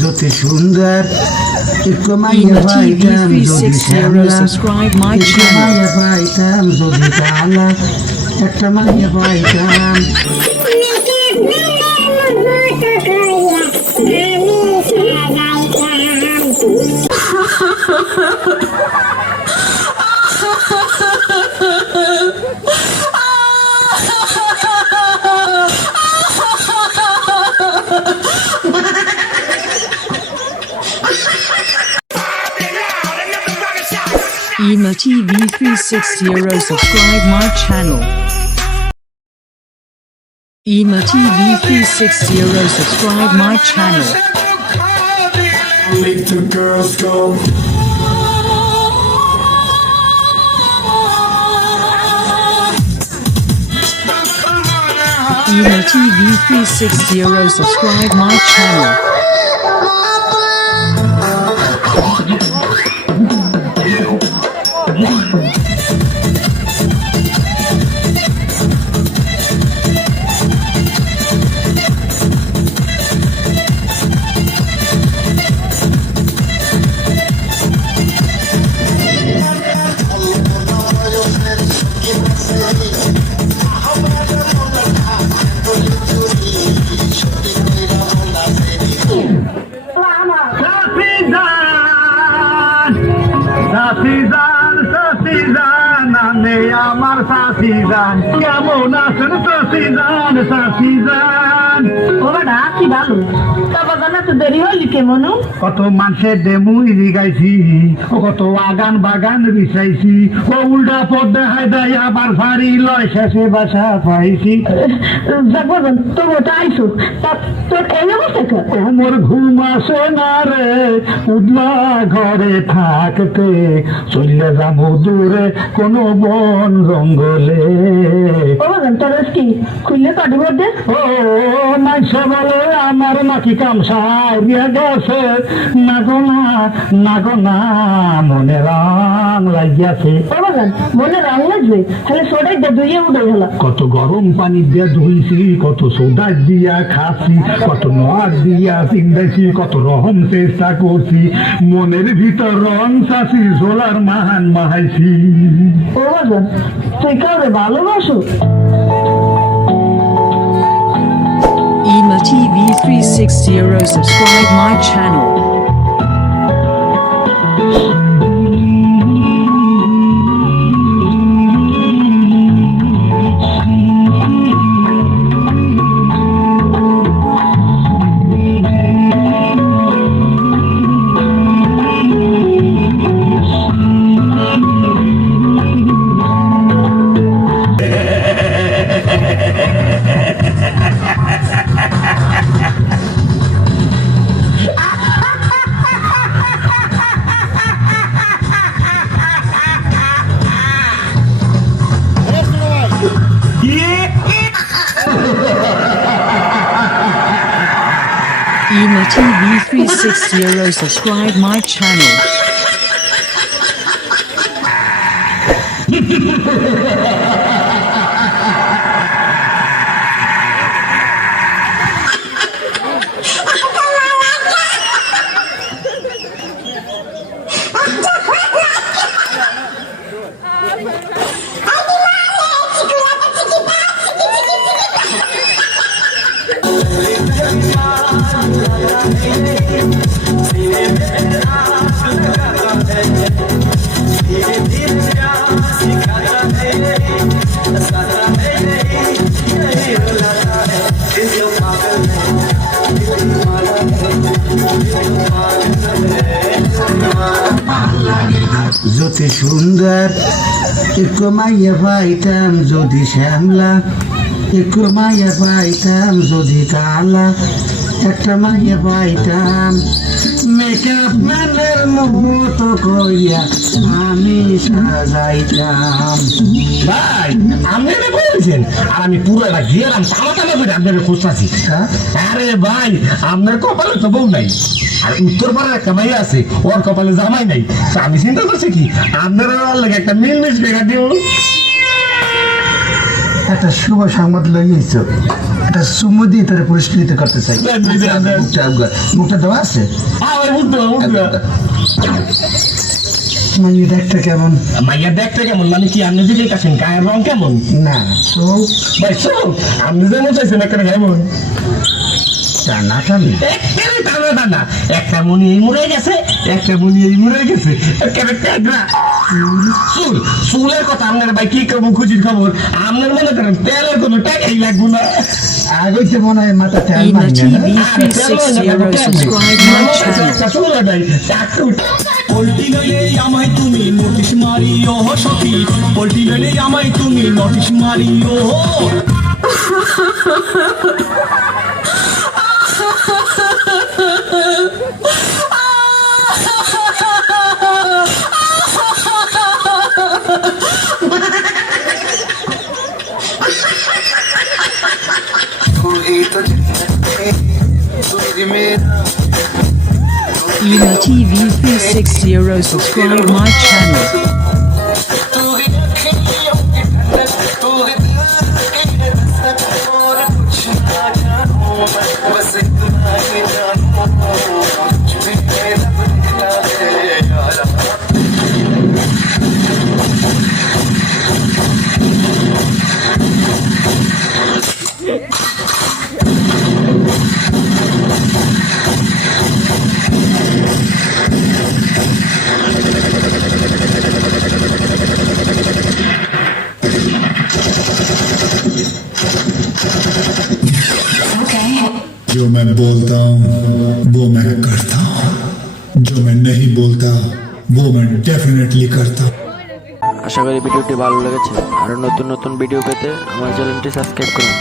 যত সুন্দর একটু মাইয়া Ema পাইতাম TV যদি 360 শ্যামলা subscribe my একটু channel. মাইয়া পাইতাম যদি কালা একটা মাইয়া পাইতাম Ema TV 360 subscribe my channel. Ema TV 360 subscribe my channel. Make the girls go. Ema TV 360 subscribe my channel. আমার সাথীজান কেমন আছেন সাথীজান সাথীজান ওরা কি ভালো তা বাগানে তো দেরি হইলি কেমন কত মানুষের ডেমু গাইছি ও কত আগান বাগান বিছাইছি ও উল্টা পথ দেখাই দেয় আবার ফাড়ি লয় শেষে বাসা পাইছি যাবো তো ওটা আইসো তা তোর এই অবস্থা ও মোর ঘুম আসে না রে উদলা ঘরে থাকতে চলে যাবো দূরে কোনো বন জঙ্গলে ও বাগান তোর কি খুললে কাটি দে ও মাইসে বলে আমার নাকি কামসায় দিয়া গেছে না গো না মনে রাং লাগিয়াছে ও বাগান মনে রং লাগবে তাহলে সোডাই দে দুইয়ে উঠে গেল কত গরম পানি দিয়ে ধুইছি কত সোডা দিয়া খাচ্ছি কত নদ দিয়া চিন্দাইছি কত রহম চেষ্টা করছি মনের ভিতর রং চাষি সোলার মাহান মাহাইছি ও বাগান তুই কাউরে ভালোবাসো Ema TV 360 subscribe my channel. Ema TV 360 subscribe my channel. যত সুন্দর একটু মাইয়া পাইতাম যদি শ্যামলা একটু মাইয়া পাইতাম যদি কালা একটা মাইয়া পাইতাম মেকআপ ম্যানের মতো কইয়া আমি সাজাইতাম ভাই আপনি বলছেন আর আমি পুরো একটা গিয়েলাম তাড়াতাড়ি করে আপনাকে খুঁজতেছি আরে ভাই আপনার কপালে তো বউ নাই আর উত্তর পাড়ার একটা মাইয়া আছে ওর কপালে জামাই নাই তা আমি চিন্তা করছি কি আপনার লাগে একটা মিলমিশ বেড়া দিব একটা শুভ সংবাদ লইয়েছ একটা চুমু দিয়ে তোরে পুরস্কৃত করতে চাই দেন, দেন, দেন। মুখটা দেওয়া আছে ভাই উঠবে মানে দেখতে কেমন মাইয়া দেখতে কেমন মানে কি আপনি যে কাছেন গায়ের রং কেমন না তো ভাই শোন আপনি যে চাইছেন একটা কেমন টানা টানি একেবারে টানা টানা একটা মনি এই মুড়ে গেছে একটা মনি এই মুড়ে গেছে একেবারে কাগড়া চুল চুলের কথা আপনার ভাই কি করবো খুশির খবর আপনার মনে করেন তেলের কোনো টাকাই লাগবো না আগে তো মনে হয় মাথা তেল Ema মারবে না TV 360 subscribe my channel. পল্টি লইলে আমায় তুমি নোটিশ মারিও সখী পল্টি লইলে আমায় তুমি notice Mario Ema TV 360 subscribe my channel. जो मैं बोलता हूँ वो मैं करता हूँ जो मैं नहीं बोलता वो मैं डेफिनेटली करता हूँ আশা করি ভিডিওটি ভালো লেগেছে। আরো নতুন নতুন ভিডিও পেতে আমার চ্যানেলটি সাবস্ক্রাইব করুন।